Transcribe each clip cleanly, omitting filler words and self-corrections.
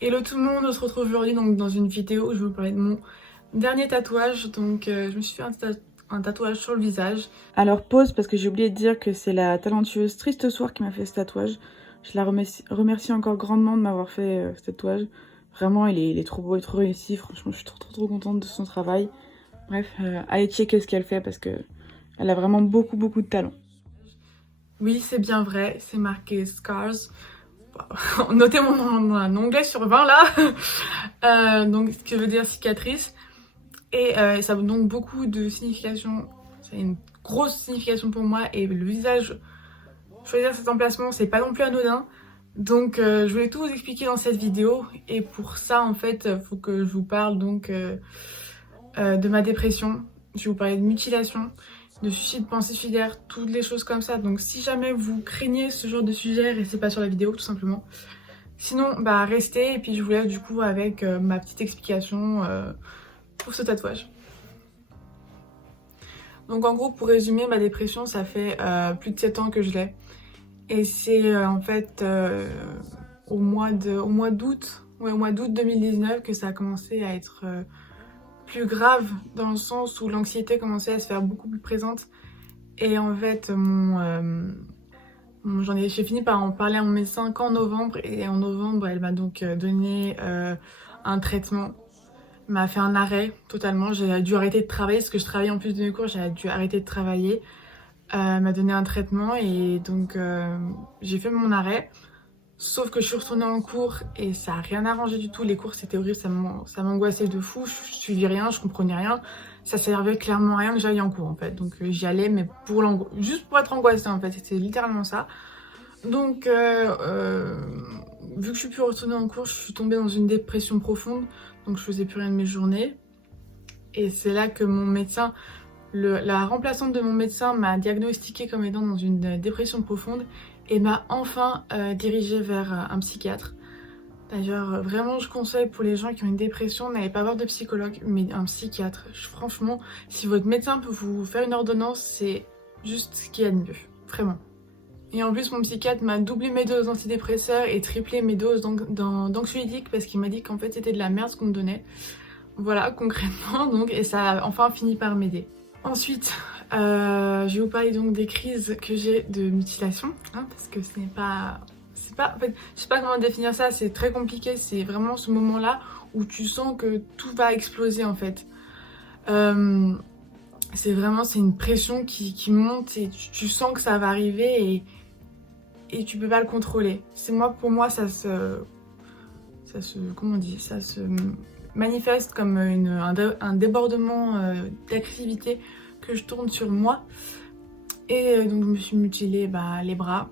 Hello tout le monde, on se retrouve aujourd'hui donc dans une vidéo où je vais vous parler de mon dernier tatouage. Donc je me suis fait un tatouage sur le visage. Alors pause parce que j'ai oublié de dire que c'est la talentueuse Triste Soir qui m'a fait ce tatouage. Je la remercie encore grandement de m'avoir fait ce tatouage. Vraiment il est trop beau et trop réussi, franchement je suis trop contente de son travail. Bref, allez checker ce qu'elle fait parce que elle a vraiment beaucoup de talent. Oui c'est bien vrai, c'est marqué Scars. Notez mon onglet sur 20 là. Donc ce que veut dire cicatrice. Et ça a donc beaucoup de signification. C'est une grosse signification pour moi. Et le visage, choisir cet emplacement, c'est pas non plus anodin. Donc je voulais tout vous expliquer dans cette vidéo. Et pour ça en fait, faut que je vous parle donc de ma dépression. Je vais vous parler de mutilation, de suicide, pensée suicidaire, toutes les choses comme ça. Donc si jamais vous craignez ce genre de sujet, restez pas sur la vidéo tout simplement. Sinon, bah restez et puis je vous laisse du coup avec ma petite explication pour ce tatouage. Donc en gros, pour résumer, ma dépression, ça fait plus de 7 ans que je l'ai. Et c'est en fait au mois d'août 2019 que ça a commencé à être plus grave, dans le sens où l'anxiété commençait à se faire beaucoup plus présente. Et en fait, j'ai fini par en parler à mon médecin qu'en novembre. Et en novembre, elle m'a donc donné un traitement. M'a fait un arrêt totalement. J'ai dû arrêter de travailler parce que je travaillais en plus de mes cours. J'ai dû arrêter de travailler. M'a donné un traitement et donc j'ai fait mon arrêt. Sauf que je suis retournée en cours et ça a rien arrangé du tout. Les cours c'était horrible, ça m'angoissait de fou. Je suivais rien, je comprenais rien. Ça servait clairement à rien que j'aille en cours en fait. Donc j'y allais mais juste pour être angoissée en fait. C'était littéralement ça. Donc vu que je suis plus retournée en cours, je suis tombée dans une dépression profonde. Donc je faisais plus rien de mes journées. Et c'est là que mon médecin, la remplaçante de mon médecin m'a diagnostiquée comme étant dans une dépression profonde et m'a enfin dirigée vers un psychiatre. D'ailleurs, vraiment je conseille pour les gens qui ont une dépression, n'allez pas voir de psychologue, mais un psychiatre. Franchement, si votre médecin peut vous faire une ordonnance, c'est juste ce qu'il y a de mieux, vraiment. Et en plus, mon psychiatre m'a doublé mes doses d'antidépresseurs et triplé mes doses d'anxiolytiques parce qu'il m'a dit qu'en fait c'était de la merde ce qu'on me donnait. Voilà, concrètement, donc, et ça a enfin fini par m'aider. Ensuite, je vais vous parler donc des crises que j'ai de mutilation, hein, parce que ce n'est pas... En fait, je sais pas comment définir ça, c'est très compliqué, c'est vraiment ce moment-là où tu sens que tout va exploser en fait. C'est une pression qui monte et tu sens que ça va arriver et tu peux pas le contrôler. Pour moi, ça se manifeste comme un débordement d'agressivité que je tourne sur moi. Et donc je me suis mutilée les bras,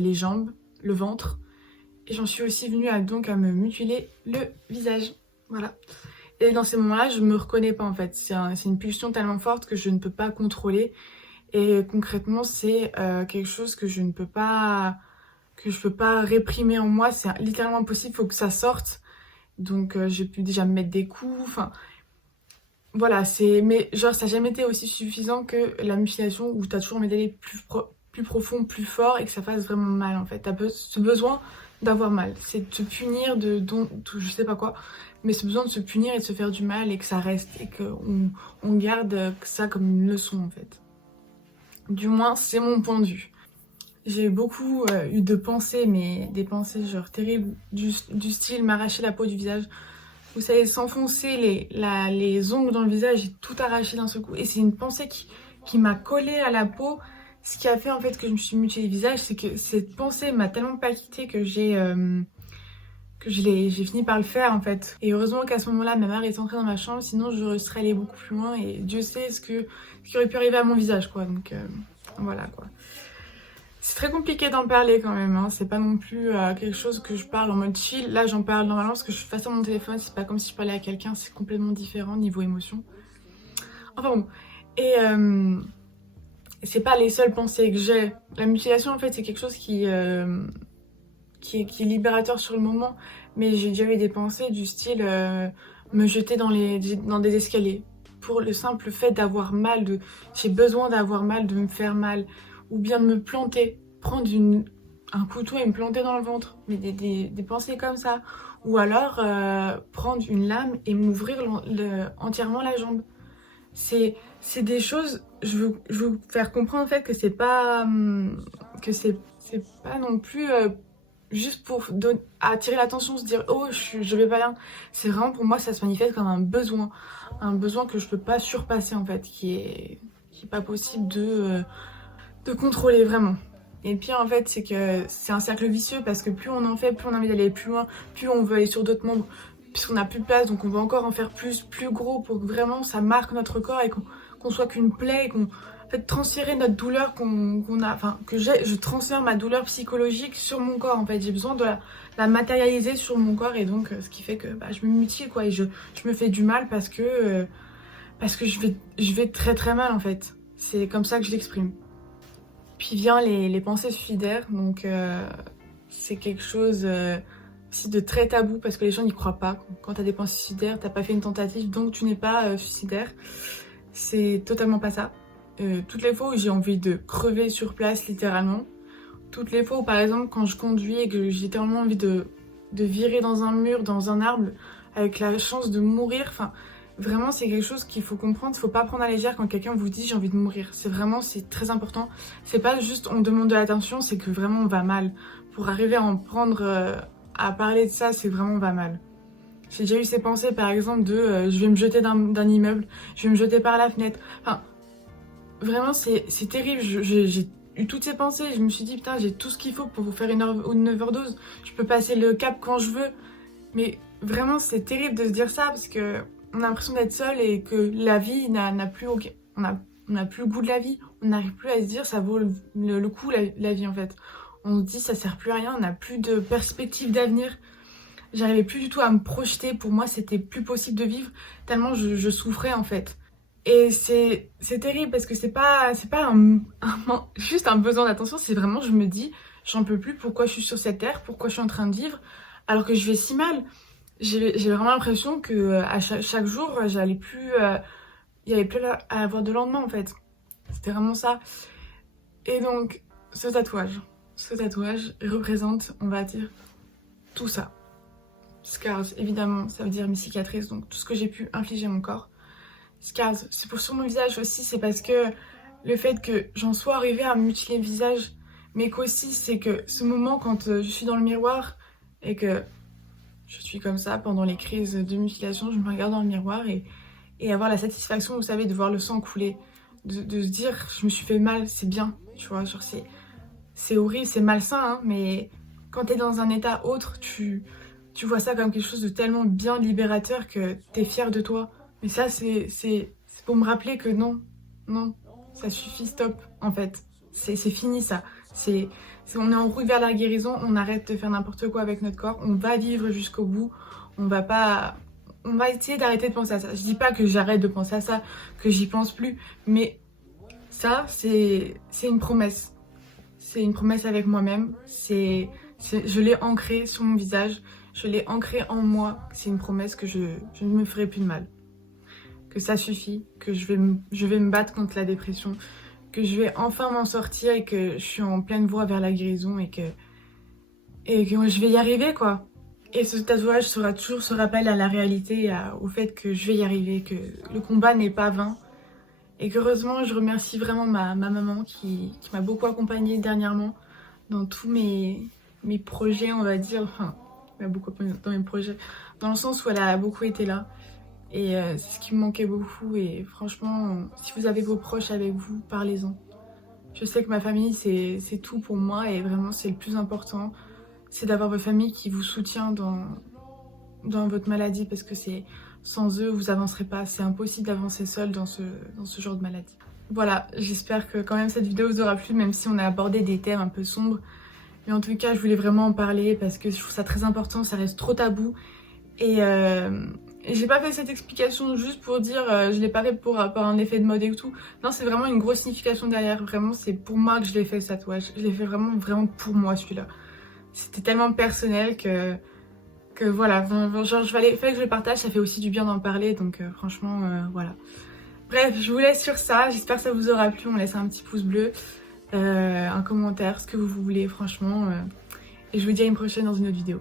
les jambes, le ventre. Et j'en suis aussi venue à me mutiler le visage. Voilà. Et dans ces moments-là, je me reconnais pas en fait. C'est une pulsion tellement forte que je ne peux pas contrôler. Et concrètement, c'est quelque chose que je peux pas réprimer en moi. C'est littéralement impossible, il faut que ça sorte. Donc j'ai pu déjà me mettre des coups, enfin voilà, mais genre ça n'a jamais été aussi suffisant que la mutilation où t'as toujours envie d'aller plus profond, plus fort et que ça fasse vraiment mal en fait. T'as ce besoin d'avoir mal, c'est de se punir je sais pas quoi, mais ce besoin de se punir et de se faire du mal et que ça reste et qu'on garde ça comme une leçon en fait. Du moins c'est mon point de vue. J'ai beaucoup eu de pensées, mais des pensées genre terribles, du style m'arracher la peau du visage. Vous savez, s'enfoncer les ongles dans le visage et tout arracher d'un seul coup. Et c'est une pensée qui m'a collé à la peau. Ce qui a fait en fait que je me suis mutilée le visage, c'est que cette pensée m'a tellement pas quittée que j'ai fini par le faire en fait. Et heureusement qu'à ce moment-là, ma mère est entrée dans ma chambre, sinon je serais allée beaucoup plus loin et Dieu sait ce qui aurait pu arriver à mon visage quoi. Donc voilà quoi. C'est très compliqué d'en parler quand même, hein. C'est pas non plus quelque chose que je parle en mode chill. Là j'en parle normalement parce que je suis face à mon téléphone, c'est pas comme si je parlais à quelqu'un, c'est complètement différent niveau émotion. Enfin bon, et c'est pas les seules pensées que j'ai. La mutilation en fait c'est quelque chose qui est libérateur sur le moment, mais j'ai déjà eu des pensées du style me jeter dans des escaliers. Pour le simple fait d'avoir mal, j'ai besoin d'avoir mal, de me faire mal. ou bien de me planter, prendre un couteau et me planter dans le ventre, mais des pensées comme ça, ou alors prendre une lame et m'ouvrir entièrement la jambe. C'est des choses, je veux vous faire comprendre en fait que c'est pas non plus juste pour attirer l'attention, se dire oh je vais pas bien. C'est vraiment pour moi ça se manifeste comme un besoin que je peux pas surpasser en fait, qui est pas possible de contrôler vraiment. Et pire en fait c'est que c'est un cercle vicieux parce que plus on en fait, plus on a envie d'aller plus loin, plus on veut aller sur d'autres membres, puisqu'on n'a plus de place, donc on veut encore en faire plus gros pour que vraiment ça marque notre corps et qu'on soit qu'une plaie et qu'on en fait transférer notre douleur qu'on a, enfin que je transfère ma douleur psychologique sur mon corps en fait, j'ai besoin de la matérialiser sur mon corps et donc ce qui fait que bah, je me mutile quoi et je me fais du mal parce que je vais très très mal en fait, c'est comme ça que je l'exprime. Puis vient les pensées suicidaires, donc c'est quelque chose aussi de très tabou parce que les gens n'y croient pas. Quand t'as des pensées suicidaires, t'as pas fait une tentative, donc tu n'es pas suicidaire. C'est totalement pas ça. Toutes les fois où j'ai envie de crever sur place, littéralement, toutes les fois où par exemple quand je conduis et que j'ai tellement envie de virer dans un mur, dans un arbre, avec la chance de mourir, enfin vraiment c'est quelque chose qu'il faut comprendre, il faut pas prendre à la légère quand quelqu'un vous dit j'ai envie de mourir. C'est très important. C'est pas juste on demande de l'attention, c'est que vraiment on va mal. Pour arriver à en prendre, à parler de ça, c'est vraiment on va mal. J'ai déjà eu ces pensées par exemple de je vais me jeter d'un immeuble, je vais me jeter par la fenêtre. Enfin, vraiment c'est terrible, j'ai eu toutes ces pensées, je me suis dit putain j'ai tout ce qu'il faut pour vous faire une overdose, je peux passer le cap quand je veux. Mais vraiment c'est terrible de se dire ça parce que on a l'impression d'être seul et que la vie n'a plus on a plus le goût de la vie, on n'arrive plus à se dire ça vaut le coup la vie en fait. On se dit ça sert plus à rien, on n'a plus de perspective d'avenir. J'arrivais plus du tout à me projeter, pour moi c'était plus possible de vivre tellement je souffrais en fait. Et c'est terrible parce que c'est pas juste un besoin d'attention, c'est vraiment je me dis j'en peux plus, pourquoi je suis sur cette terre, pourquoi je suis en train de vivre alors que je vais si mal. J'ai vraiment l'impression que à chaque jour j'allais plus il y avait plus à avoir de lendemain en fait. C'était vraiment ça. Et donc ce tatouage représente, on va dire, tout ça. Scars, évidemment, ça veut dire mes cicatrices, donc tout ce que j'ai pu infliger à mon corps. Scars, c'est pour sur mon visage aussi, c'est parce que le fait que j'en sois arrivée à me mutiler le visage, mais qu'aussi c'est que ce moment quand je suis dans le miroir et que je suis comme ça pendant les crises de mutilation, je me regarde dans le miroir et avoir la satisfaction, vous savez, de voir le sang couler, de se dire je me suis fait mal, c'est bien, tu vois, genre c'est horrible, c'est malsain, hein, mais quand t'es dans un état autre, tu vois ça comme quelque chose de tellement bien libérateur que t'es fier de toi. Mais ça, c'est pour me rappeler que non, ça suffit, stop, en fait. C'est fini ça. On est en route vers la guérison, on arrête de faire n'importe quoi avec notre corps, on va vivre jusqu'au bout, on va essayer d'arrêter de penser à ça. Je dis pas que j'arrête de penser à ça, que j'y pense plus, mais ça, c'est une promesse. C'est une promesse avec moi-même, je l'ai ancrée sur mon visage, je l'ai ancrée en moi, c'est une promesse que je ne me ferai plus de mal. Que ça suffit, que je vais me battre contre la dépression, que je vais enfin m'en sortir et que je suis en pleine voie vers la guérison et que je vais y arriver quoi. Et ce tatouage sera toujours ce rappel à la réalité, au fait que je vais y arriver, que le combat n'est pas vain. Et qu'heureusement, je remercie vraiment ma maman qui m'a beaucoup accompagnée dernièrement dans tous mes projets, on va dire. Enfin, elle m'a beaucoup accompagnée dans mes projets, dans le sens où elle a beaucoup été là. Et c'est ce qui me manquait beaucoup. Et franchement, si vous avez vos proches avec vous, parlez-en. Je sais que ma famille, c'est tout pour moi et vraiment, c'est le plus important. C'est d'avoir votre famille qui vous soutient dans votre maladie parce que sans eux, vous avancerez pas. C'est impossible d'avancer seul dans ce genre de maladie. Voilà, j'espère que quand même cette vidéo vous aura plu, même si on a abordé des thèmes un peu sombres. Mais en tout cas, je voulais vraiment en parler parce que je trouve ça très important, ça reste trop tabou. Et j'ai pas fait cette explication juste pour dire je l'ai pas fait pour un effet de mode et tout. Non, c'est vraiment une grosse signification derrière. Vraiment, c'est pour moi que je l'ai fait ce tatouage. Je l'ai fait vraiment pour moi celui-là. C'était tellement personnel que voilà, genre fallait que je le partage, ça fait aussi du bien d'en parler, donc franchement, voilà. Bref, je vous laisse sur ça, j'espère que ça vous aura plu, on laisse un petit pouce bleu. un commentaire, ce que vous voulez franchement. Et je vous dis à une prochaine dans une autre vidéo.